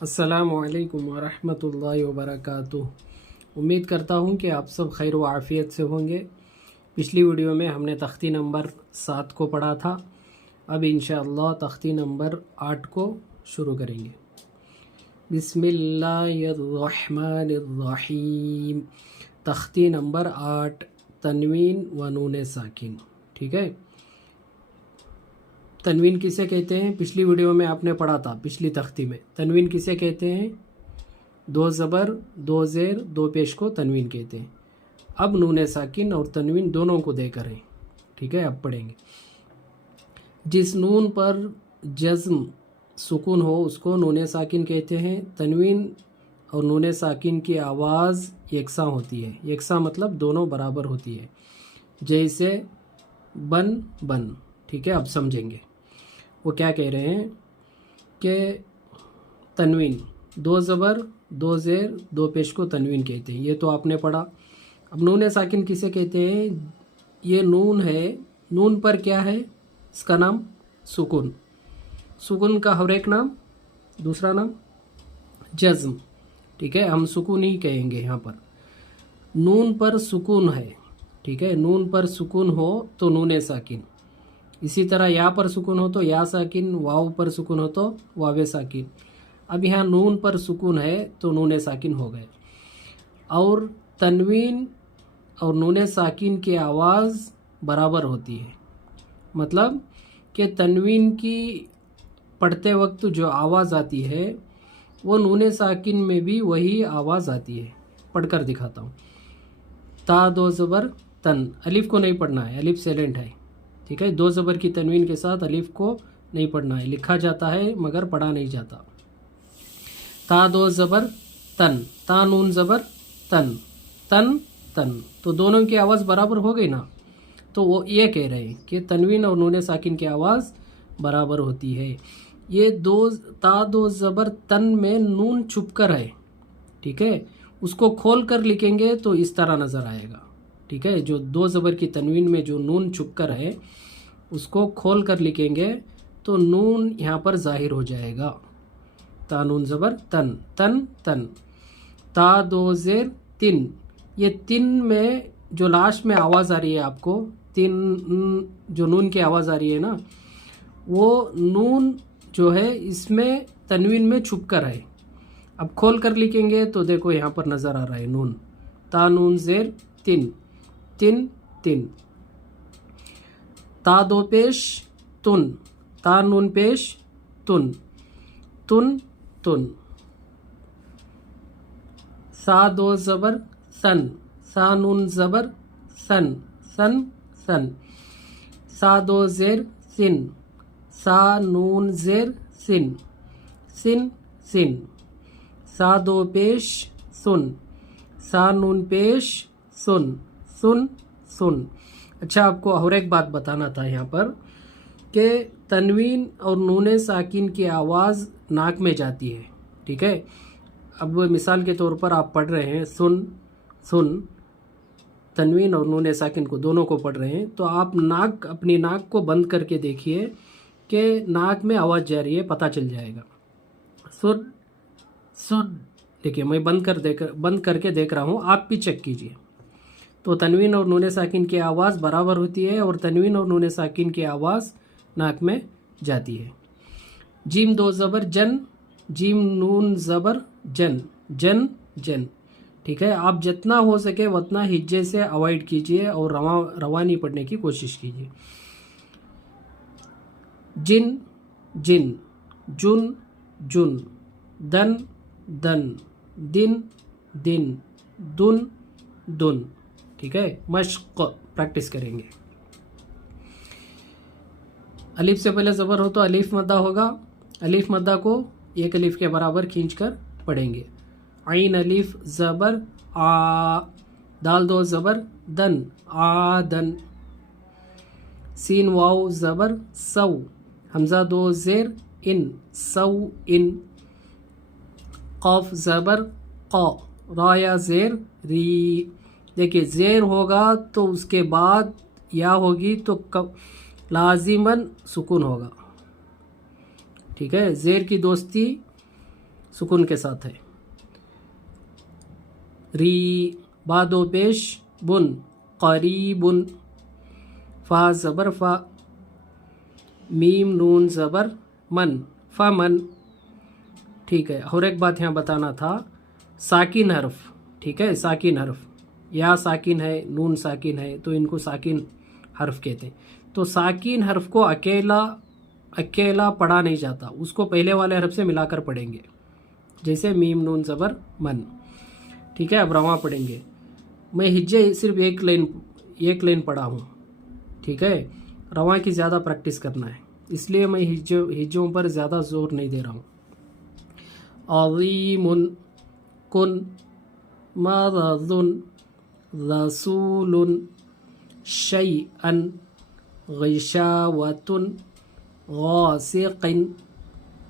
अस्सलामुअलैकुम वरहमतुल्लाहि वबरकातुह। उम्मीद करता हूँ कि आप सब खैर व आफ़ियत से होंगे। पिछली वीडियो में हमने तख्ती नंबर 7 को पढ़ा था। अब इंशाअल्लाह तख्ती नंबर 8 को शुरू करेंगे। बिस्मिल्लाहिर्रहमानिर्रहीम। तख्ती नंबर 8, तनवीन व नून साकिन। ठीक है, तनवीन किसे कहते हैं? पिछली वीडियो में आपने पढ़ा था, पिछली तख्ती में तनवीन किसे कहते हैं? दो ज़बर, दो ज़ेर, दो पेश को तनवीन कहते हैं। अब नून साकिन और तनवीन दोनों को देकर है। ठीक है, अब पढ़ेंगे। जिस नून पर जज़्म सुकून हो उसको नून साकिन कहते हैं। तनवीन और नून साकिन की आवाज़ यकसा होती है। यकसा मतलब दोनों बराबर होती है, जैसे बन बन। ठीक है, अब समझेंगे वो क्या कह रहे हैं कि तनवीन दो ज़बर, दो ज़ेर, दो पेश को तनवीन कहते हैं। ये तो आपने पढ़ा। अब नून साकिन किसे कहते हैं? ये नून है, नून पर क्या है? इसका नाम सुकून। सुकून का हर एक नाम, दूसरा नाम जज़्म। ठीक है, हम सुकून ही कहेंगे यहाँ पर। नून पर सुकून है। ठीक है, नून पर सुकून हो तो नून साकिन। इसी तरह या पर सुकून हो तो या साकिन, वाव पर सुकून हो तो वावे साकिन। अब यहाँ नून पर सुकून है तो नून साकिन हो गए। और तनवीन और नून साकिन की आवाज़ बराबर होती है। मतलब कि तनवीन की पढ़ते वक्त जो आवाज़ आती है वो नून साकिन में भी वही आवाज़ आती है। पढ़कर दिखाता हूँ। ता दो ज़बर तन, अलिफ को नहीं पढ़ना है, अलिफ साइलेंट है। ठीक है, दो ज़बर की तनवीन के साथ अलिफ को नहीं पढ़ना है। लिखा जाता है मगर पढ़ा नहीं जाता। ता दो ज़बर तन, ता नून ज़बर तन, तन तन, तो दोनों की आवाज़ बराबर हो गई ना। तो वो ये कह रहे हैं कि तनवीन और नून साकिन की आवाज़ बराबर होती है। ये ता दो ज़बर तन में नून छुप कर है। ठीक है, उसको खोल कर लिखेंगे तो इस तरह नज़र आएगा। ठीक है, जो दो ज़बर की तनवीन में जो नून छुप कर है उसको खोल कर लिखेंगे तो नून यहाँ पर ज़ाहिर हो जाएगा। ता नून ज़बर तन, तन तन। ता दो ज़ेर तिन, ये तिन में जो लास्ट में आवाज़ आ रही है आपको, तिन जो नून की आवाज़ आ रही है ना, वो नून जो है इसमें तनवीन में छुप कर है। अब खोल कर लिखेंगे तो देखो यहाँ पर नज़र आ रहा है नून। ता नून ज़ेर तिन, तिन तिन। ता दो पेश तुन, ता नून पेश तुन, तुन तुन। सा दो ज़बर सन, सा नून ज़बर सन, सन सन। सा दो ज़ेर सिन, सा नून ज़ेर सिन, सिन सिन। सा दो पेश सुन, सा नून पेश सुन, सुन सुन। अच्छा, आपको और एक बात बताना था यहाँ पर कि तनवीन और नून साकिन की आवाज़ नाक में जाती है। ठीक है, अब मिसाल के तौर पर आप पढ़ रहे हैं सुन सुन, तनवीन और नून साकिन को दोनों को पढ़ रहे हैं, तो आप अपनी नाक को बंद करके देखिए कि नाक में आवाज़ जा रही है, पता चल जाएगा। सुन सुन, देखिए मैं बंद करके देख रहा हूँ, आप भी चेक कीजिए। तो तनवीन और नून साकिन की आवाज़ बराबर होती है और तनवीन और नून साकिन की आवाज़ नाक में जाती है। जीम दो ज़बर जन, जीम नून ज़बर जन, जन जन। ठीक है, आप जितना हो सके उतना हिज्जे से अवॉइड कीजिए और रवानी पढ़ने की कोशिश कीजिए। जिन जिन, जुन जुन, दन दन, दिन दिन, दुन दुन। ठीक है, मश्क प्रैक्टिस करेंगे। अलिफ से पहले ज़बर हो तो अलिफ मद्दा होगा। अलिफ मद्दा को एक अलिफ के बराबर खींचकर पढ़ेंगे। आइन अलिफ ज़बर आ, दाल दो ज़बर दन, आदन। सीन वाव ज़बर सौ, हमज़ा दो ज़ेर इन, सौ इन। क़ाफ ज़बर क़ा, राया ज़ेर री। देखिए ज़ेर होगा तो उसके बाद या होगी तो लाजिमन सुकून होगा। ठीक है, ज़ेर की दोस्ती सुकून के साथ है। री बा दो पेश बुन करीबुन, फा ज़बर फा, मीम नून ज़बर मन फमन। ठीक है, और एक बात यहाँ बताना था, साकिन हर्फ, ठीक है, साकिन हर्फ, या साकिन है नून साकिन है तो इनको साकिन हर्फ कहते हैं। तो साकिन हर्फ को अकेला अकेला पढ़ा नहीं जाता, उसको पहले वाले हर्फ से मिलाकर पढ़ेंगे, जैसे मीम नून ज़बर मन। ठीक है, अब रवा पढ़ेंगे। मैं हिज्जे सिर्फ एक लाइन पढ़ा हूँ, ठीक है, रवा की ज़्यादा प्रैक्टिस करना है, इसलिए मैं हिज्जों पर ज़्यादा जोर नहीं दे रहा हूँ। अज़ीमुन कुन मरज़ुन रसूलुन शैअन ग़िशावतुन गासिक़िन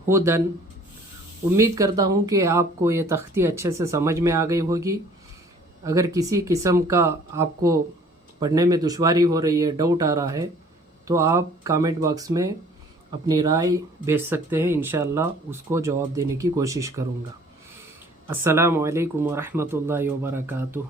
हुदन। उम्मीद करता हूँ कि आपको ये तख्ती अच्छे से समझ में आ गई होगी। अगर किसी किस्म का आपको पढ़ने में दुश्वारी हो रही है, डाउट आ रहा है, तो आप कमेंट बॉक्स में अपनी राय भेज सकते हैं, इंशाअल्लाह उसको जवाब देने की कोशिश करूँगा। अस्सलामु अलैकुम व रहमतुल्लाहि व बरकातुहू।